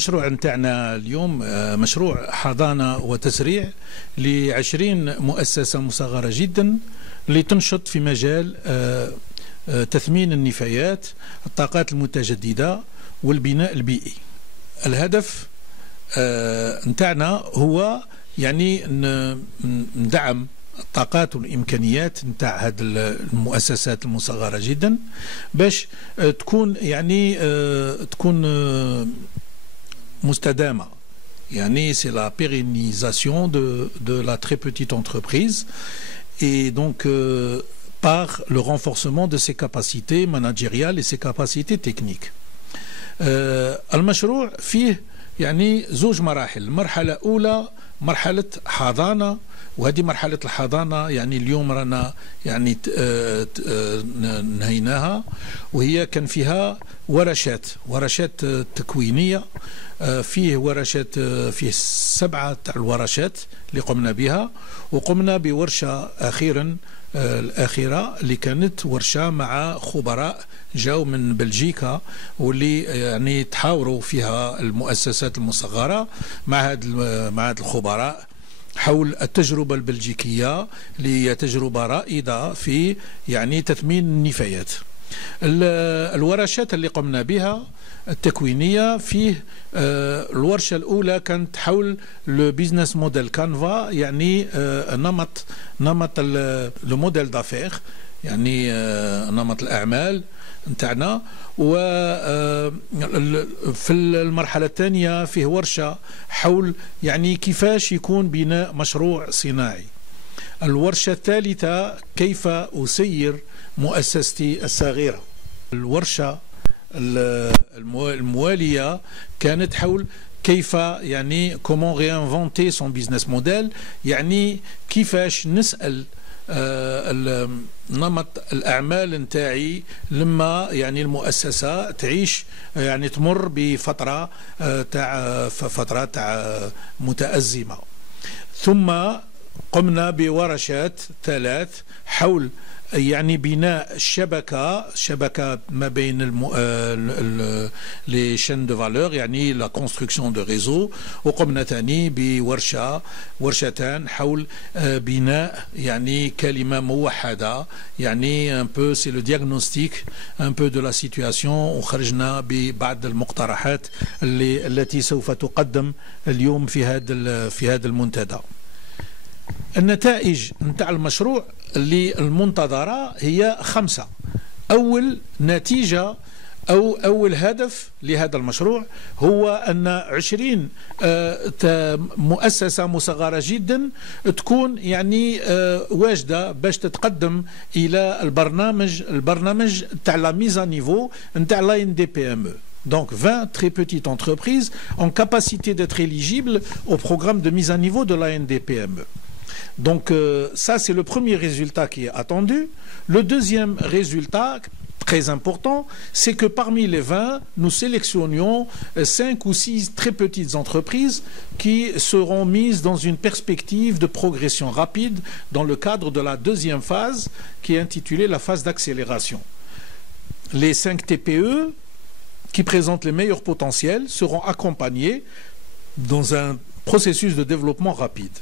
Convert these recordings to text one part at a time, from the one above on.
المشروع نتاعنا اليوم مشروع حضانة وتسريع ل20 مؤسسة مصغرة جدا لتنشط في مجال تثمين النفايات، الطاقات المتجددة والبناء البيئي. الهدف نتاعنا هو يعني ندعم الطاقات والامكانيات نتاع هذه المؤسسات المصغره جدا باش تكون يعني تكون مستدامه. يعني c'est la pérennisation de la très petite entreprise et donc par le renforcement de ses capacités managériales et ses capacités techniques. المشروع فيه يعني زوج مراحل. المرحله الاولى مرحله حضانه، وهذه مرحلة الحضانة يعني اليوم رانا يعني نهيناها، وهي كان فيها ورشات تكوينية. فيه ورشات، فيه 7 تاع الورشات اللي قمنا بها، وقمنا بورشة الأخيرة اللي كانت ورشة مع خبراء جاوا من بلجيكا، واللي يعني تحاوروا فيها المؤسسات المصغرة مع هاد الخبراء حول التجربة البلجيكية اللي هي تجربة رائدة في يعني تثمين النفايات. الورشات اللي قمنا بها التكوينية فيه الورشة الأولى كانت حول لو بيزنس موديل كانفا، يعني نمط لو موديل دافير، يعني نمط الأعمال نتاعنا. وفي المرحلة الثانية فيه ورشة حول يعني كيفاش يكون بناء مشروع صناعي. الورشة الثالثة كيف أسير مؤسستي الصغيرة. الورشة الموالية كانت حول كيف يعني comment réinventer son business model، يعني كيفاش نسأل نمط الأعمال نتاعي لما يعني المؤسسة تعيش يعني تمر بفترة تاع متأزمة. ثم قمنا بورشات 3 حول يعني بناء شبكة ما بين les chaînes de valeur، يعني la construction de réseau. وقمنا ثاني بورشتان حول بناء يعني كلمة موحدة، يعني un peu c'est le diagnostic un peu de la situation، وخرجنا ببعض المقترحات التي سوف تقدم اليوم في هذا المنتدى. النتائج نتاع المشروع اللي المنتظرة هي 5. أول نتيجة أو أول هدف لهذا المشروع هو أن 20 مؤسسة مصغرة جدا تكون يعني واجدة باش تتقدم إلى البرنامج تاع لا ميزا نيفو نتاع l'ANDPME. Donc 20 très petites entreprises en capacité d'être éligibles au programme de mise à niveau de l'ANDPME. Donc ça c'est le premier résultat qui est attendu. Le deuxième résultat très important, c'est que parmi les 20, nous sélectionnions 5 ou 6 très petites entreprises qui seront mises dans une perspective de progression rapide dans le cadre de la deuxième phase qui est intitulée la phase d'accélération. Les 5 TPE qui présentent les meilleurs potentiels seront accompagnés dans un processus de développement rapide.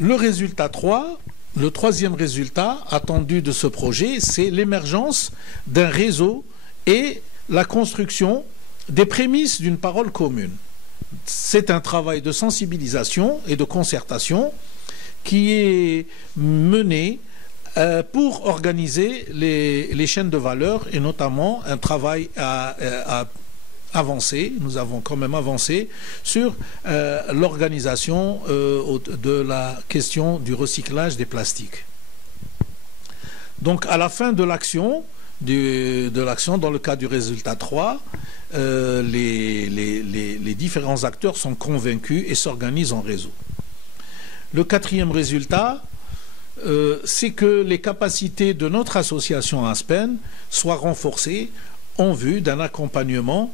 Le résultat 3, le troisième résultat attendu de ce projet, c'est l'émergence d'un réseau et la construction des prémices d'une parole commune. C'est un travail de sensibilisation et de concertation qui est mené pour organiser les chaînes de valeur, et notamment un travail à avancé. Nous avons quand même avancé sur l'organisation de la question du recyclage des plastiques. Donc à la fin de l'action, dans le cas du résultat 3, les différents acteurs sont convaincus et s'organisent en réseau. Le quatrième résultat, c'est que les capacités de notre association Aspen soient renforcées en vue d'un accompagnement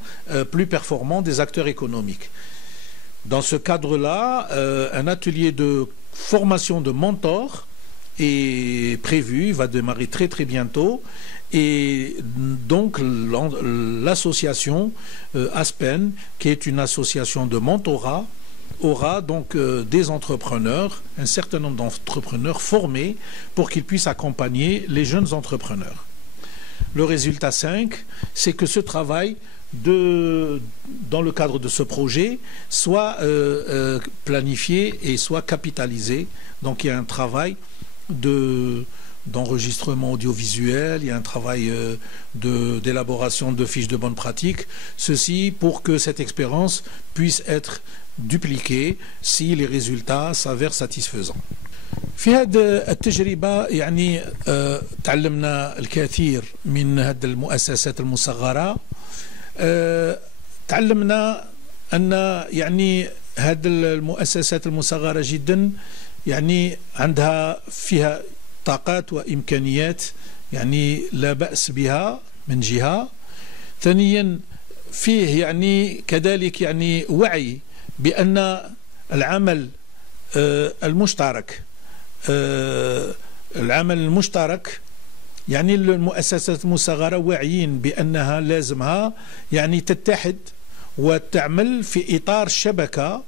plus performant des acteurs économiques. Dans ce cadre-là, un atelier de formation de mentors est prévu, il va démarrer très très bientôt, Et donc l'association Aspen, qui est une association de mentorat, aura donc des entrepreneurs, un certain nombre d'entrepreneurs formés pour qu'ils puissent accompagner les jeunes entrepreneurs. Le résultat 5, c'est que ce travail dans le cadre de ce projet soit planifié et soit capitalisé. Donc il y a un travail d'enregistrement audiovisuel, il y a un travail d'élaboration de fiches de bonne pratique, ceci pour que cette expérience puisse être dupliquée si les résultats s'avèrent satisfaisants. في هذه التجربة يعني تعلمنا الكثير من هذه المؤسسات المصغرة. تعلمنا أن يعني هذه المؤسسات المصغرة جدا يعني فيها طاقات وإمكانيات يعني لا بأس بها من جهة. ثانيا فيه يعني كذلك يعني وعي بأن العمل المشترك يعني المؤسسات المصغرة واعيين بأنها لازمها يعني تتحد وتعمل في إطار شبكة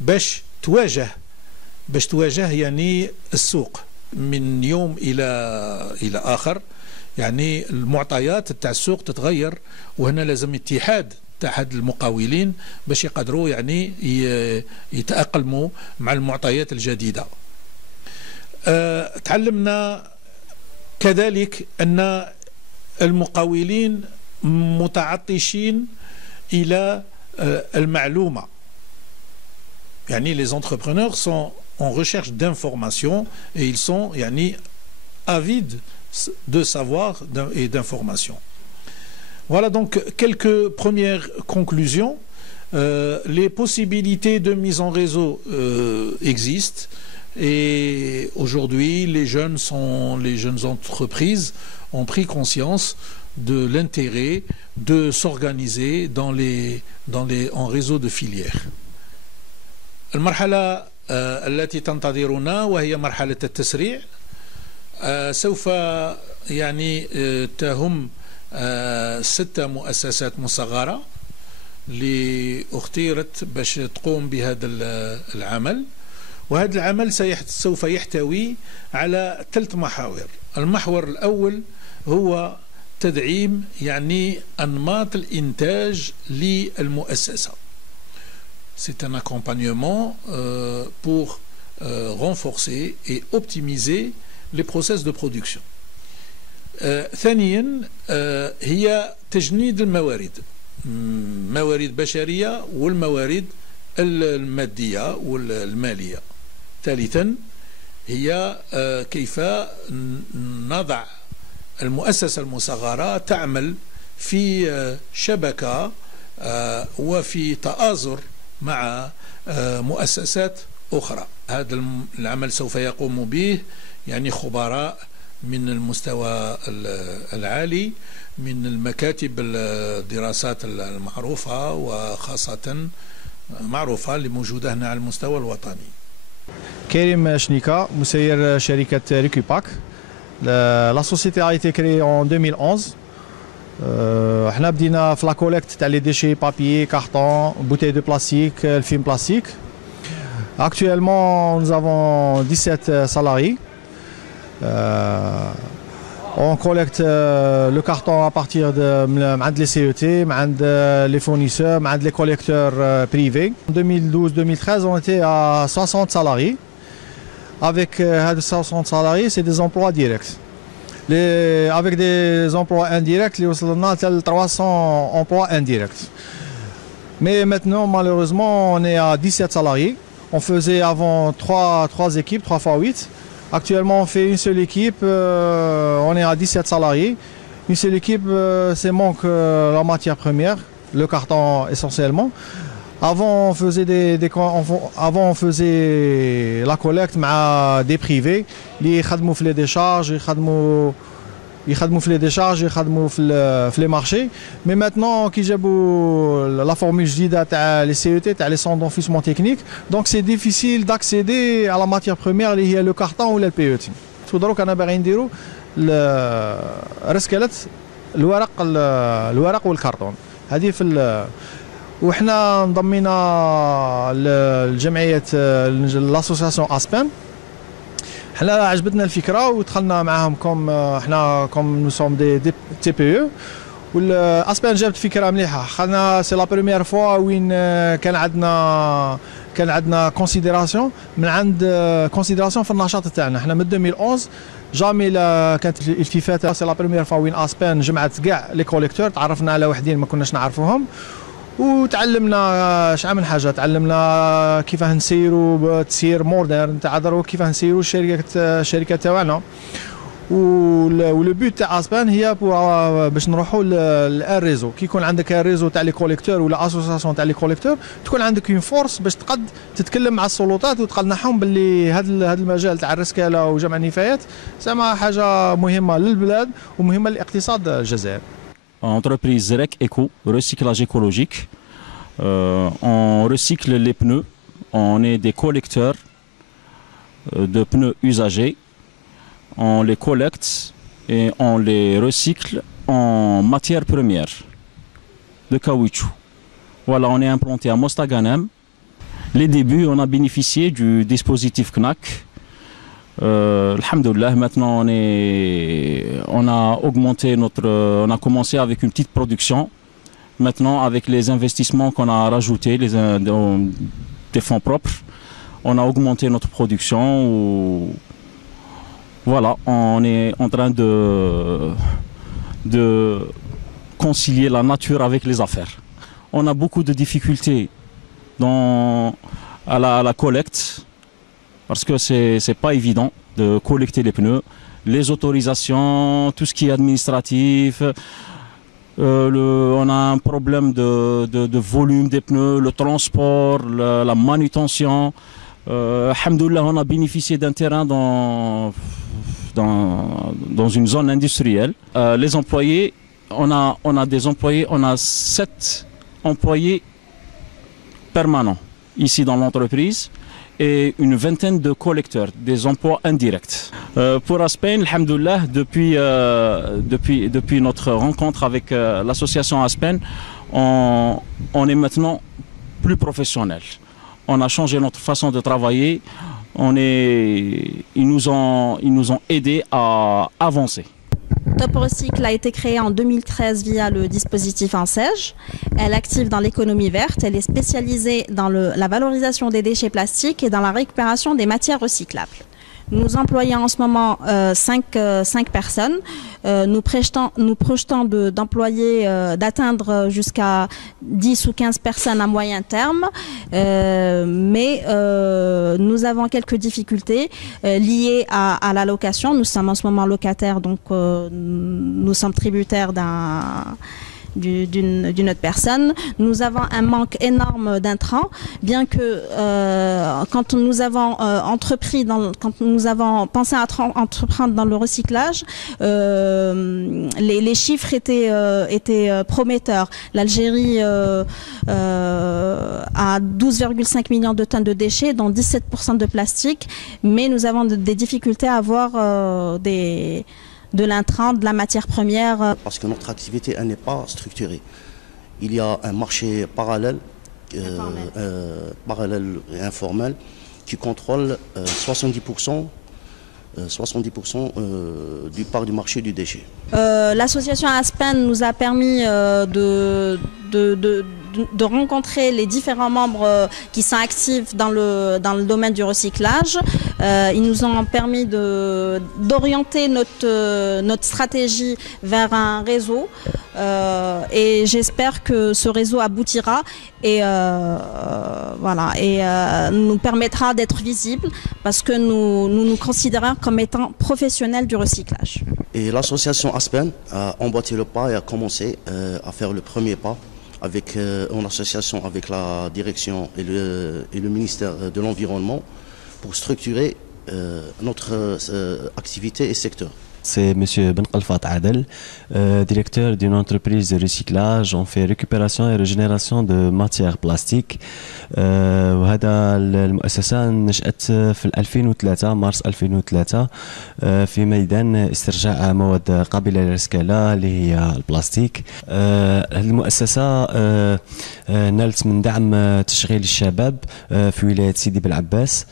باش تواجه يعني السوق من يوم إلى آخر. يعني المعطيات تاع السوق تتغير، وهنا لازم اتحاد المقاولين باش يقدروا يعني يتأقلموا مع المعطيات الجديدة. تعلمنا كذلك أن المقاولين متعطشين إلى المعلومة. يعني les entrepreneurs sont en recherche d'informations et ils sont يعني avides de savoir et d'informations. Voilà donc quelques premières conclusions. Les possibilités de mise en réseau existent. Et aujourd'hui, les jeunes entreprises ont pris conscience de l'intérêt de s'organiser en réseau de filières. المرحلة التي تنتظرنا وهي مرحلة التسريع سوف يعني تهم 6 مؤسسات مصغرة اللي اختيرت باش تقوم بهذا العمل. وهذا العمل سوف يحتوي على 3 محاور. المحور الأول هو تدعيم يعني أنماط الإنتاج للمؤسسة. C'est un accompagnement pour renforcer et optimiser les process de production. ثانيا هي تجنيد الموارد، موارد بشرية والموارد المادية والمالية. ثالثا هي كيف نضع المؤسسة المصغرة تعمل في شبكة وفي تآزر مع مؤسسات أخرى. هذا العمل سوف يقوم به يعني خبراء من المستوى العالي من المكاتب الدراسات المعروفة وخاصة معروفة اللي موجودة هنا على المستوى الوطني. كريم شنيكا، مسير شركة ريكوباك. La société a été créée en 2011. احنا بدينا في لا كوليكت تاع لي ديشي بابيي كارطون بوتاي دو بلاستيك الفيلم بلاستيك. Actuellement nous avons 17 salariés. On collecte le carton à partir de les CET, les fournisseurs, les collecteurs privés. En 2012-2013, on était à 60 salariés. Avec 60 salariés, c'est des emplois directs. Avec des emplois indirects, on a 300 emplois indirects. Mais maintenant, malheureusement, on est à 17 salariés. On faisait avant 3 équipes, 3 x 8. Actuellement, on fait une seule équipe, on est à 17 salariés. Une seule équipe, c'est manque la matière première, le carton essentiellement. Avant, on faisait la collecte avec des privés, qui خدموا في les décharges, يخدموا في les décharges, يخدموا في les marchés. Mais maintenant, qui جابوا la formule جديدة تاع les CET, تاع les centres d'enfouissement technique, donc c'est difficile d'accéder à la matière première اللي هي le carton ou le PET. دروك أنا باغي نديرو رسكلة الورق والكرتون. هذه في وحنا انضمينا لجمعيه لاسوسياسيون اسبان. حنا عجبتنا الفكره ودخلنا معاهم حنا نو سوم دي تي بي او. والاسبان جابت فكره مليحه. خلنا سي لا بروميير فوا وين كان عندنا كونسيديراسيون من عند كونسيديراسيون في النشاط تاعنا. حنا من 2011 جامي كانت الالتفاته. سي لا بروميير فوا وين اسبان جمعت كاع لي كوليكتور، تعرفنا على وحدين ما كناش نعرفوهم وتعلمنا شحال من حاجه. تعلمنا كيفاه نسيروا تسيير مودرن تاع دروك، كيفاه نسيروا الشركه تاعنا. ولو بوت تاع اسبان هي باش نروحوا للريزو. كي يكون عندك ريزو تاع لي كوليكتور ولا اسوسياسيون تاع لي كوليكتور، تكون عندك اون فورس باش تقد تتكلم مع السلطات وتقنعهم باللي هذا المجال تاع الرسكاله وجمع النفايات زعما حاجه مهمه للبلاد ومهمه للاقتصاد الجزائر. Entreprise ZEREC Eco, recyclage écologique. On recycle les pneus. On est des collecteurs de pneus usagés. On les collecte et on les recycle en matière première de caoutchouc. Voilà, on est implanté à Mostaganem. Les débuts, on a bénéficié du dispositif CNAC. Alhamdoulilah, maintenant on a augmenté on a commencé avec une petite production. Maintenant, avec les investissements qu'on a rajoutés, des fonds propres, on a augmenté notre production. Voilà, on est en train de concilier la nature avec les affaires. On a beaucoup de difficultés à la collecte, parce que c'est pas évident de collecter les pneus, les autorisations, tout ce qui est administratif. On a un problème de volume des pneus, le transport, la manutention. Alhamdoulilah, on a bénéficié d'un terrain dans une zone industrielle. Les employés, on a des employés, on a 7 employés permanents ici dans l'entreprise et une vingtaine de collecteurs, des emplois indirects. Pour Aspen, alhamdoulilah, depuis notre rencontre avec l'association Aspen, on est maintenant plus professionnel. On a changé notre façon de travailler. Ils nous ont aidés à avancer. Top Recycle a été créée en 2013 via le dispositif ANSEJ. Elle est active dans l'économie verte. Elle est spécialisée dans la valorisation des déchets plastiques et dans la récupération des matières recyclables. Nous employons en ce moment 5 personnes. Nous projetons d'employer, d'atteindre jusqu'à 10 ou 15 personnes à moyen terme. Mais nous avons quelques difficultés liées à la location. Nous sommes en ce moment locataires, donc nous sommes tributaires d'une autre personne. Nous avons un manque énorme d'intrants, bien que quand nous avons quand nous avons pensé à entreprendre dans le recyclage, les chiffres étaient prometteurs. L'Algérie a 12,5 millions de tonnes de déchets, dont 17% de plastique, mais nous avons des difficultés à avoir de l'intrant, de la matière première. Parce que notre activité n'est pas structurée. Il y a un marché parallèle, et informel qui contrôle 70% du part du marché du déchet. L'association Aspen nous a permis de rencontrer les différents membres qui sont actifs dans le domaine du recyclage. Ils nous ont permis d'orienter notre stratégie vers un réseau et j'espère que ce réseau aboutira et voilà, et nous permettra d'être visibles parce que nous considérons comme étant professionnels du recyclage. Et l'association Aspen a emboîté le pas et a commencé à faire le premier pas en association avec la direction et le ministère de l'Environnement pour structurer notre activité et secteur. C'est M. Benkalfat Adel, directeur d'une entreprise de recyclage. On fait récupération et régénération de matières plastiques. وهذا المؤسسة نشأت في 2003 مارس 2003 في ميدان استرجاع مواد قابلة للإسكالة اللي هي البلاستيك. هذه المؤسسة نالت من دعم تشغيل الشباب في ولاية سيدي بلعباس.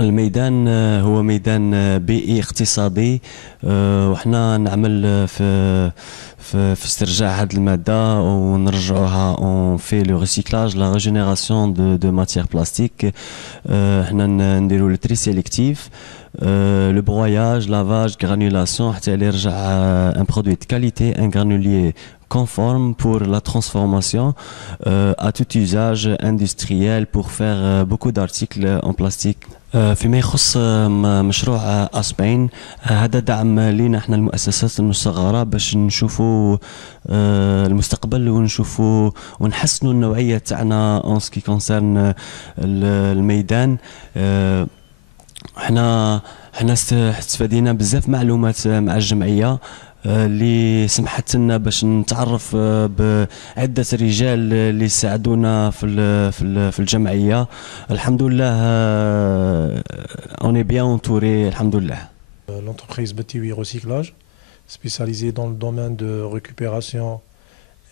الميدان هو ميدان بيئي اقتصادي وحنا نعمل في استرجاع هذه الماده ونرجعوها اون في لو ريسيكلاج لا ريجينيراسيون دو ماتيير بلاستيك. حنا نديرو لو تري سيليكتيف لو بروياج لافاج غرانولاسيون حتى يرجع ان برودوي دو كاليتي ان غرانوليer conforme pour la transformation à tout usage industriel pour faire beaucoup d'articles en plastique. فيما يخص مشروع أسبين هذا دعم لينا احنا المؤسسات المصغرة باش نشوفوا المستقبل ونشوفوا ونحسنوا النوعية تاعنا en ce qui concerne الميدان. احنا استفادينا بزاف معلومات مع الجمعية اللي سمحت لنا باش نتعرف بعدة رجال اللي ساعدونا في الجمعية. الحمد لله on est bien entouré الحمد لله. L'entreprise Batiwi Recyclage, spécialisée dans le domaine de récupération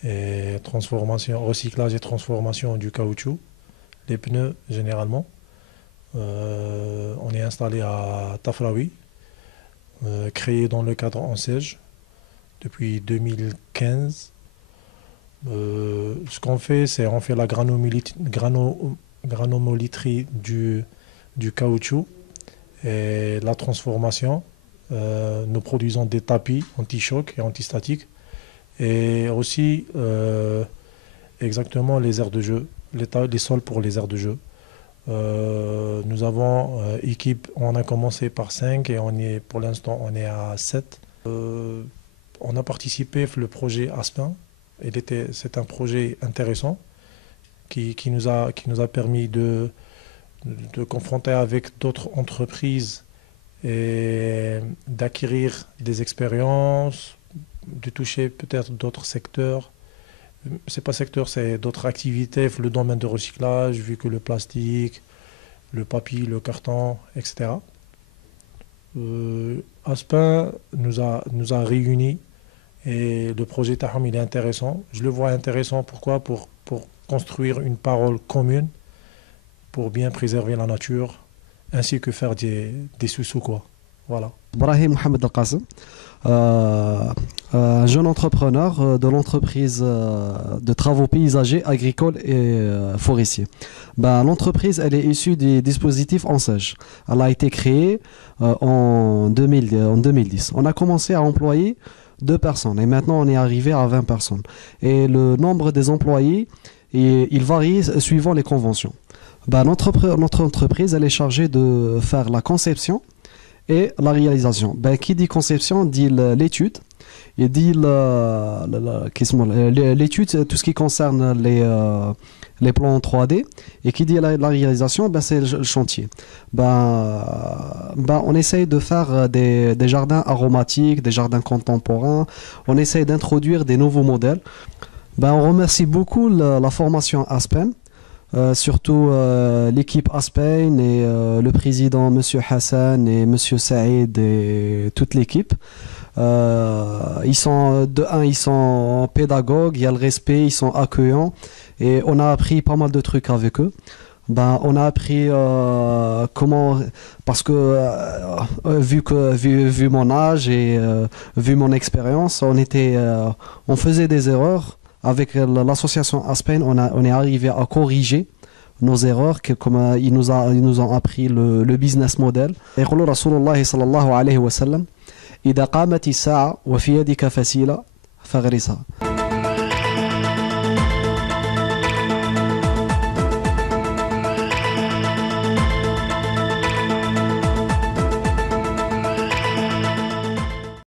et transformation, recyclage et transformation du caoutchouc, les pneus généralement. On est installé à Tafraoui, créé dans le cadre ANSEJ depuis 2015. Ce qu'on fait, c'est on fait la granulométrie du caoutchouc et la transformation. Nous produisons des tapis anti-choc et anti-statique et aussi exactement les aires de jeu, les sols pour les aires de jeu. Nous avons équipe, on a commencé par 5 et pour l'instant on est à 7. On a participé au projet Aspin. C'est un projet intéressant qui nous a permis de confronter avec d'autres entreprises et d'acquérir des expériences, de toucher peut-être d'autres secteurs. C'est pas secteur, c'est d'autres activités, le domaine de recyclage, vu que le plastique, le papier, le carton, etc. Aspin nous a réunis et le projet Tahom il est intéressant. Je le vois intéressant, pourquoi ? Pour construire une parole commune, pour bien préserver la nature, ainsi que faire des sous-sous quoi. Voilà. Brahim Mohamed Al-Qasim, un jeune entrepreneur de l'entreprise de travaux paysagers, agricoles et forestiers. L'entreprise elle est issue des dispositifs ANSEJ. Elle a été créée en 2010. On a commencé à employer 2 personnes et maintenant on est arrivé à 20 personnes. Et le nombre des employés, il varie suivant les conventions. Notre entreprise elle est chargée de faire la conception et la réalisation. Qui dit conception dit l'étude. Il dit l'étude, tout ce qui concerne les plans 3D. Et qui dit la réalisation, c'est le chantier. On essaye de faire des jardins aromatiques, des jardins contemporains. On essaye d'introduire des nouveaux modèles. On remercie beaucoup la formation Aspen. Surtout l'équipe Aspen et le président M. Hassan et M. Saïd et toute l'équipe. Ils sont pédagogues, il y a le respect, ils sont accueillants et on a appris pas mal de trucs avec eux. On a appris comment, parce que vu mon âge et vu mon expérience, on faisait des erreurs. Avec l'association Aspen, on est arrivé à corriger nos erreurs, comme ils nous ont appris le business model. Et Rasulullah sallallahu alayhi wa sallam, إذا قامت الساعة وفي يدك فسيلة فغرسها.